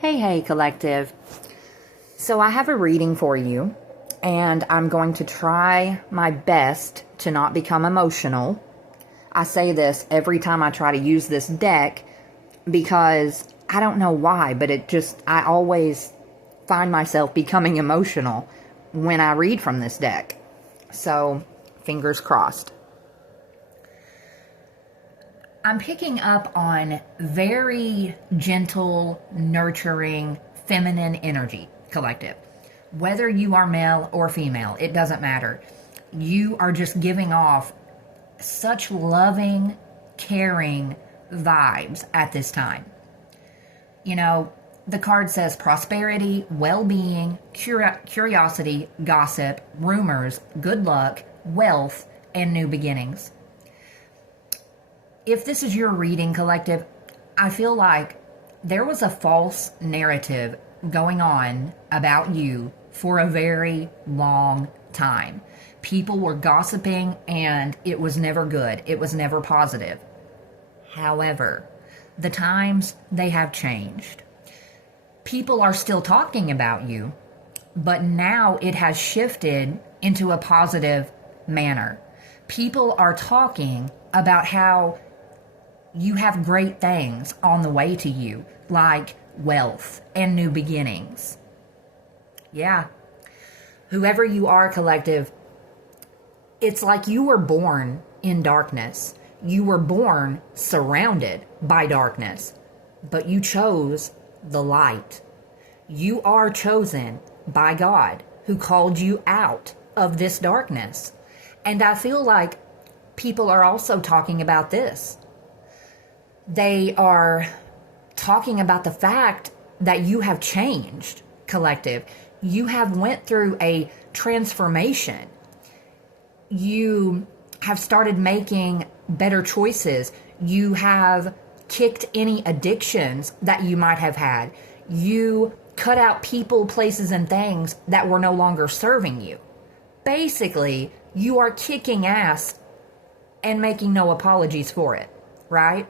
Hey, collective. So I have a reading for you, and I'm going to try my best to not become emotional. I say this every time I try to use this deck because I don't know why, but I always find myself becoming emotional when I read from this deck. So, fingers crossed. I'm picking up on very gentle, nurturing, feminine energy, collective. Whether you are male or female, it doesn't matter. You are just giving off such loving, caring vibes at this time. You know, the card says prosperity, well-being, curiosity, gossip, rumors, good luck, wealth, and new beginnings. If this is your reading, collective, I feel like there was a false narrative going on about you for a very long time. People were gossiping and it was never good. It was never positive. However, the times, they have changed. People are still talking about you, but now it has shifted into a positive manner. People are talking about how you have great things on the way to you, like wealth and new beginnings. Yeah. Whoever you are, collective, it's like you were born in darkness. You were born surrounded by darkness, but you chose the light. You are chosen by God, who called you out of this darkness. And I feel like people are also talking about this. They are talking about the fact that you have changed, collective. You have went through a transformation. You have started making better choices. You have kicked any addictions that you might have had. You cut out people, places, and things that were no longer serving you. Basically, you are kicking ass and making no apologies for it, right?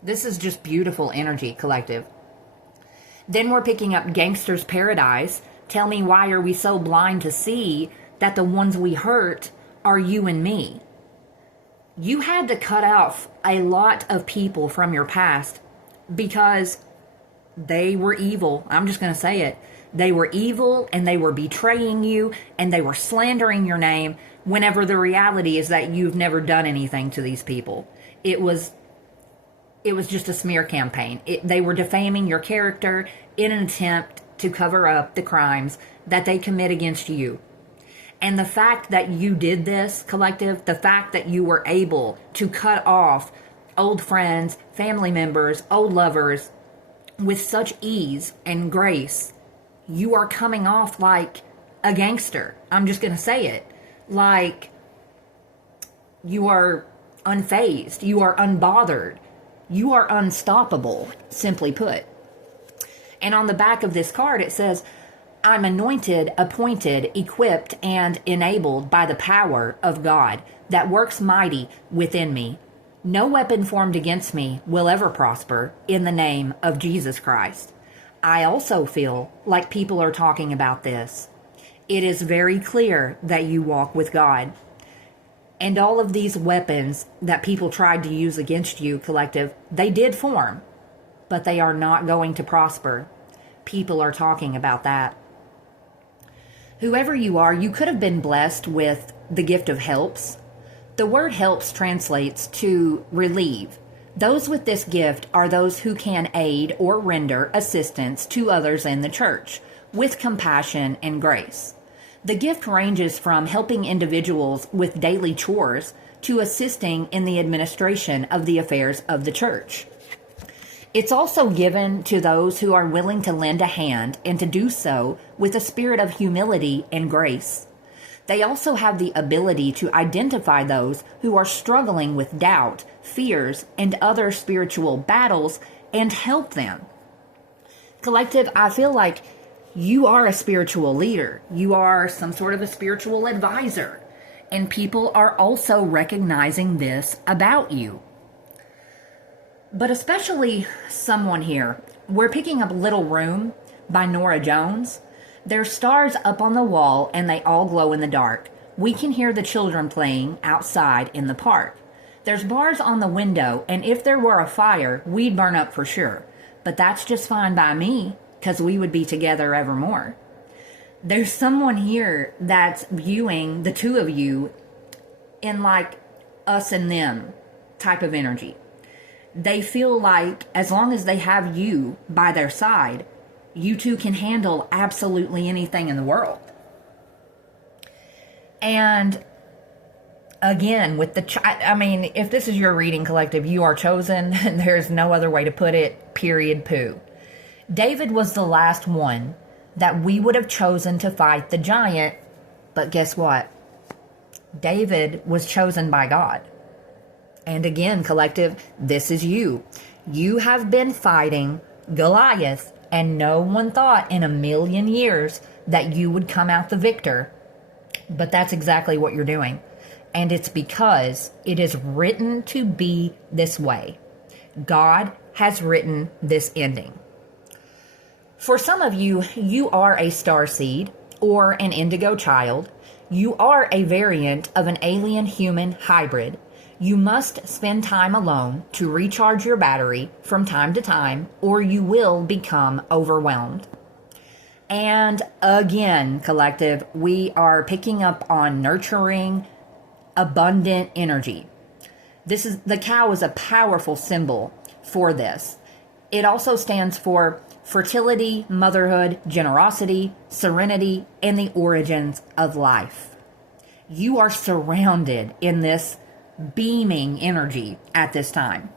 This is just beautiful energy, collective. Then we're picking up Gangster's Paradise. Tell me, why are we so blind to see that the ones we hurt are you and me? You had to cut off a lot of people from your past because they were evil. I'm just going to say it. They were evil and they were betraying you and they were slandering your name, whenever the reality is that you've never done anything to these people. It was just a smear campaign. They were defaming your character in an attempt to cover up the crimes that they commit against you. And the fact that you did this, collective, the fact that you were able to cut off old friends, family members, old lovers with such ease and grace, you are coming off like a gangster. I'm just going to say it. Like, you are unfazed. You are unbothered. You are unstoppable, simply put. And on the back of this card, it says, I'm anointed, appointed, equipped, and enabled by the power of God that works mighty within me. No weapon formed against me will ever prosper in the name of Jesus Christ. I also feel like people are talking about this. It is very clear that you walk with God. And all of these weapons that people tried to use against you, collective, they did form, but they are not going to prosper. People are talking about that. Whoever you are, you could have been blessed with the gift of helps. The word helps translates to relieve. Those with this gift are those who can aid or render assistance to others in the church with compassion and grace. The gift ranges from helping individuals with daily chores to assisting in the administration of the affairs of the church. It's also given to those who are willing to lend a hand and to do so with a spirit of humility and grace. They also have the ability to identify those who are struggling with doubt, fears, and other spiritual battles and help them. Collective, I feel like you are a spiritual leader. You are some sort of a spiritual advisor. And people are also recognizing this about you. But especially someone here We're picking up Little Room by Nora Jones. There's stars up on the wall and they all glow in the dark. We can hear the children playing outside in the park. There's bars on the window, and if there were a fire, we'd burn up for sure. But that's just fine by me, 'cause we would be together evermore. There's someone here that's viewing the two of you in like us and them type of energy. They feel like as long as they have you by their side, you two can handle absolutely anything in the world. And again, with I mean, if this is your reading, collective, you are chosen. There's no other way to put it, period, poo. David was the last one that we would have chosen to fight the giant. But guess what? David was chosen by God. And again, collective, this is you. You have been fighting Goliath, and no one thought in a million years that you would come out the victor. But that's exactly what you're doing. And it's because it is written to be this way. God has written this ending. For some of you, you are a starseed or an indigo child. You are a variant of an alien-human hybrid. You must spend time alone to recharge your battery from time to time, or you will become overwhelmed. And again, collective, we are picking up on nurturing, abundant energy. The cow is a powerful symbol for this. It also stands for fertility, motherhood, generosity, serenity, and the origins of life. You are surrounded in this beaming energy at this time.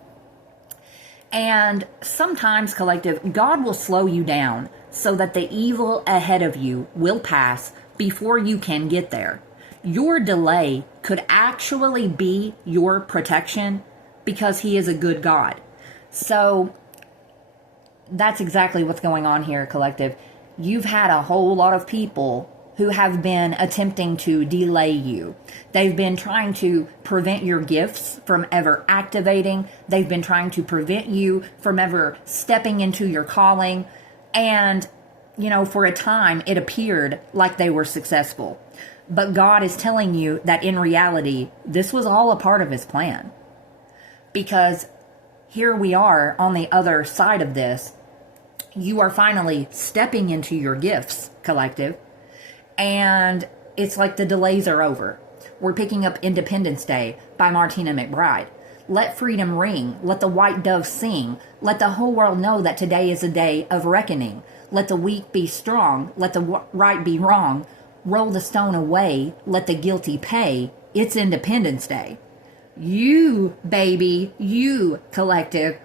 And sometimes, collective, God will slow you down so that the evil ahead of you will pass before you can get there. Your delay could actually be your protection because He is a good God. So that's exactly what's going on here, collective. You've had a whole lot of people who have been attempting to delay you. They've been trying to prevent your gifts from ever activating. They've been trying to prevent you from ever stepping into your calling. And, for a time, it appeared like they were successful. But God is telling you that in reality, this was all a part of His plan. Because here we are on the other side of this. You are finally stepping into your gifts, collective. And it's like the delays are over. We're picking up Independence Day by Martina McBride. Let freedom ring. Let the white dove sing. Let the whole world know that today is a day of reckoning. Let the weak be strong. Let the right be wrong. Roll the stone away. Let the guilty pay. It's Independence Day. You, baby, you, collective,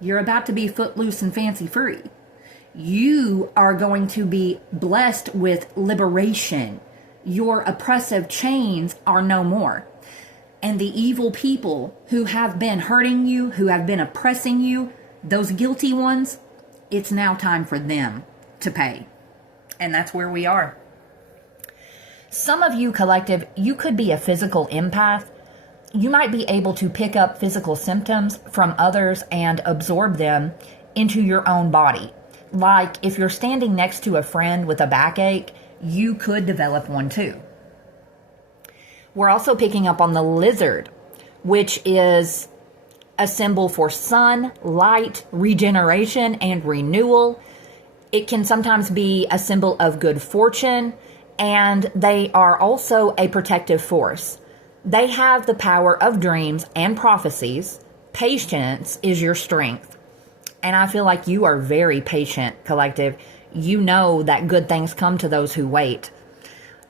you're about to be footloose and fancy free. You are going to be blessed with liberation. Your oppressive chains are no more. And the evil people who have been hurting you, who have been oppressing you, those guilty ones, it's now time for them to pay. And that's where we are. Some of you, collective, you could be a physical empath. You might be able to pick up physical symptoms from others and absorb them into your own body. Like if you're standing next to a friend with a backache, you could develop one too. We're also picking up on the lizard, which is a symbol for sun, light, regeneration, and renewal. It can sometimes be a symbol of good fortune, and they are also a protective force. They have the power of dreams and prophecies. Patience is your strength. And I feel like you are very patient, collective. You know that good things come to those who wait.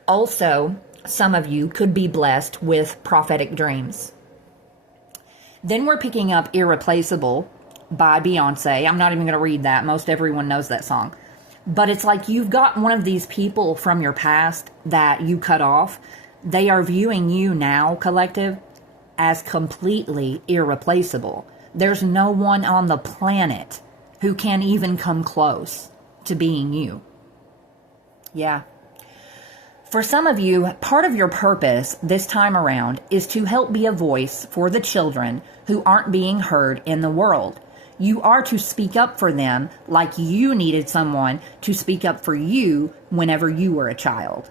Also, some of you could be blessed with prophetic dreams. Then we're picking up Irreplaceable by Beyonce. I'm not even going to read that. Most everyone knows that song. But it's like you've got one of these people from your past that you cut off. They are viewing you now, collective, as completely irreplaceable. There's no one on the planet who can even come close to being you. Yeah. For some of you, part of your purpose this time around is to help be a voice for the children who aren't being heard in the world. You are to speak up for them like you needed someone to speak up for you whenever you were a child.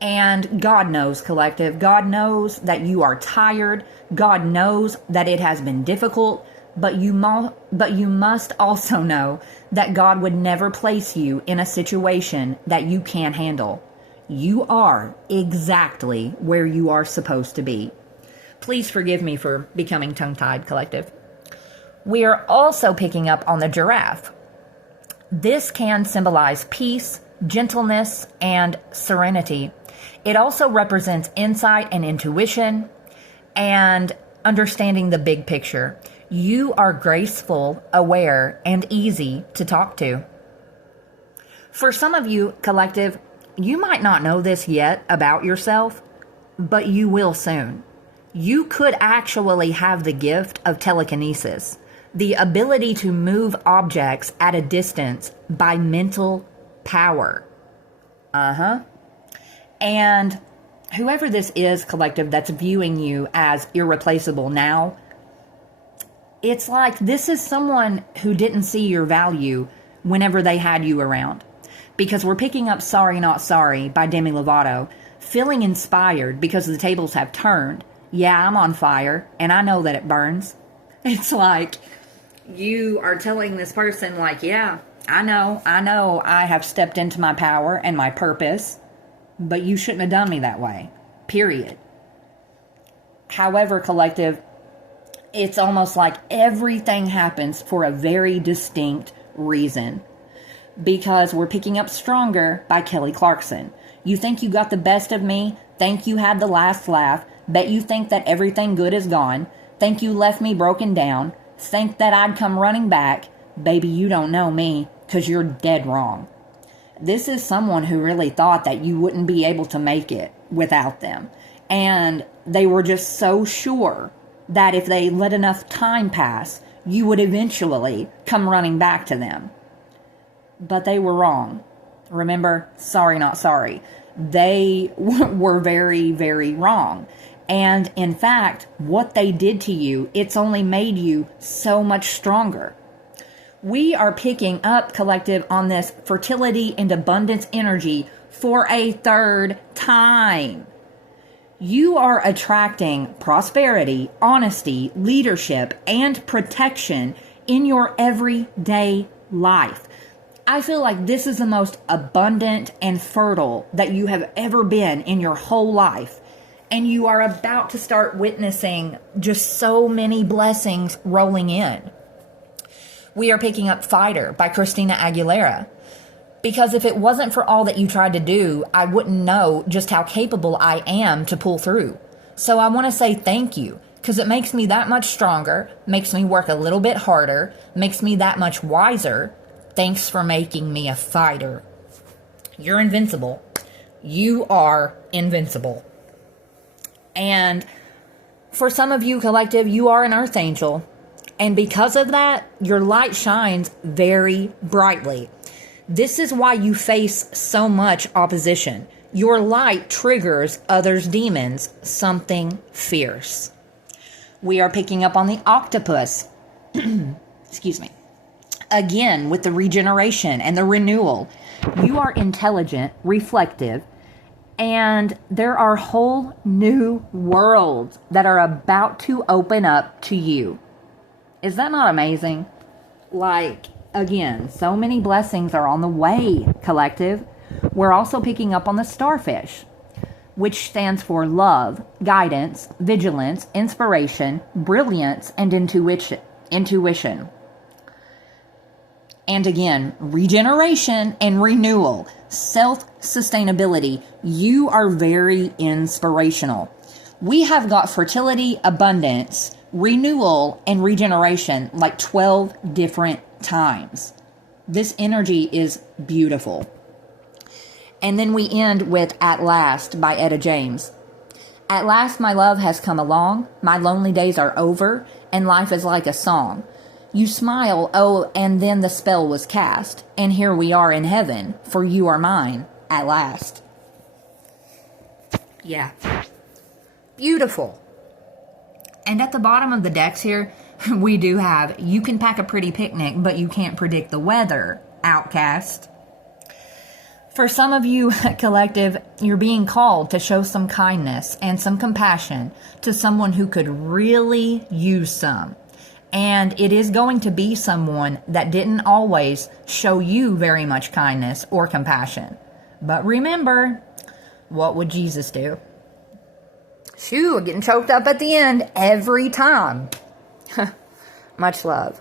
And God knows, collective. God knows that you are tired. God knows that it has been difficult. But you must also know that God would never place you in a situation that you can't handle. You are exactly where you are supposed to be. Please forgive me for becoming tongue-tied, collective. We are also picking up on the giraffe. This can symbolize peace, gentleness, and serenity. It also represents insight and intuition and understanding the big picture. You are graceful, aware, and easy to talk to. For some of you, collective, you might not know this yet about yourself, but you will soon. You could actually have the gift of telekinesis, the ability to move objects at a distance by mental power. And whoever this is, collective, that's viewing you as irreplaceable now, it's like this is someone who didn't see your value whenever they had you around. Because we're picking up Sorry Not Sorry by Demi Lovato, feeling inspired because the tables have turned. Yeah, I'm on fire, and I know that it burns. It's like you are telling this person, like, yeah, I know I have stepped into my power and my purpose, but you shouldn't have done me that way, period. However, collective, it's almost like everything happens for a very distinct reason. Because we're picking up Stronger by Kelly Clarkson. You think you got the best of me? Think you had the last laugh? Bet you think that everything good is gone? Think you left me broken down? Think that I'd come running back? Baby, you don't know me, 'cause you're dead wrong. This is someone who really thought that you wouldn't be able to make it without them. And they were just so sure that if they let enough time pass, you would eventually come running back to them. But they were wrong. Remember, Sorry Not Sorry. They were very, very wrong. And in fact, what they did to you, it's only made you so much stronger. We are picking up, collective, on this fertility and abundance energy for a third time. You are attracting prosperity, honesty, leadership, and protection in your everyday life. I feel like this is the most abundant and fertile that you have ever been in your whole life. And you are about to start witnessing just so many blessings rolling in. We are picking up Fighter by Christina Aguilera. Because if it wasn't for all that you tried to do, I wouldn't know just how capable I am to pull through. So I want to say thank you, because it makes me that much stronger, makes me work a little bit harder, makes me that much wiser. Thanks for making me a fighter. You're invincible. You are invincible. And for some of you, collective, you are an earth angel. And because of that, your light shines very brightly. This is why you face so much opposition. Your light triggers others' demons, something fierce. We are picking up on the octopus. Excuse me. Again, with the regeneration and the renewal. You are intelligent, reflective, and there are whole new worlds that are about to open up to you. Is that not amazing? Like, again, so many blessings are on the way, collective. We're also picking up on the starfish, which stands for love, guidance, vigilance, inspiration, brilliance, and intuition. And again, regeneration and renewal, self-sustainability. You are very inspirational. We have got fertility, abundance, renewal, and regeneration like 12 different times. This energy is beautiful. And then we end with At Last by Etta James. At last my love has come along, my lonely days are over, and life is like a song. You smile, oh, and then the spell was cast, and here we are in heaven, for you are mine, at last. Yeah. Beautiful. And at the bottom of the decks here, We do have, you can pack a pretty picnic, but you can't predict the weather, outcast. For some of you, collective, you're being called to show some kindness and some compassion to someone who could really use some. And it is going to be someone that didn't always show you very much kindness or compassion. But remember, what would Jesus do? Shoo, getting choked up at the end every time. Much love.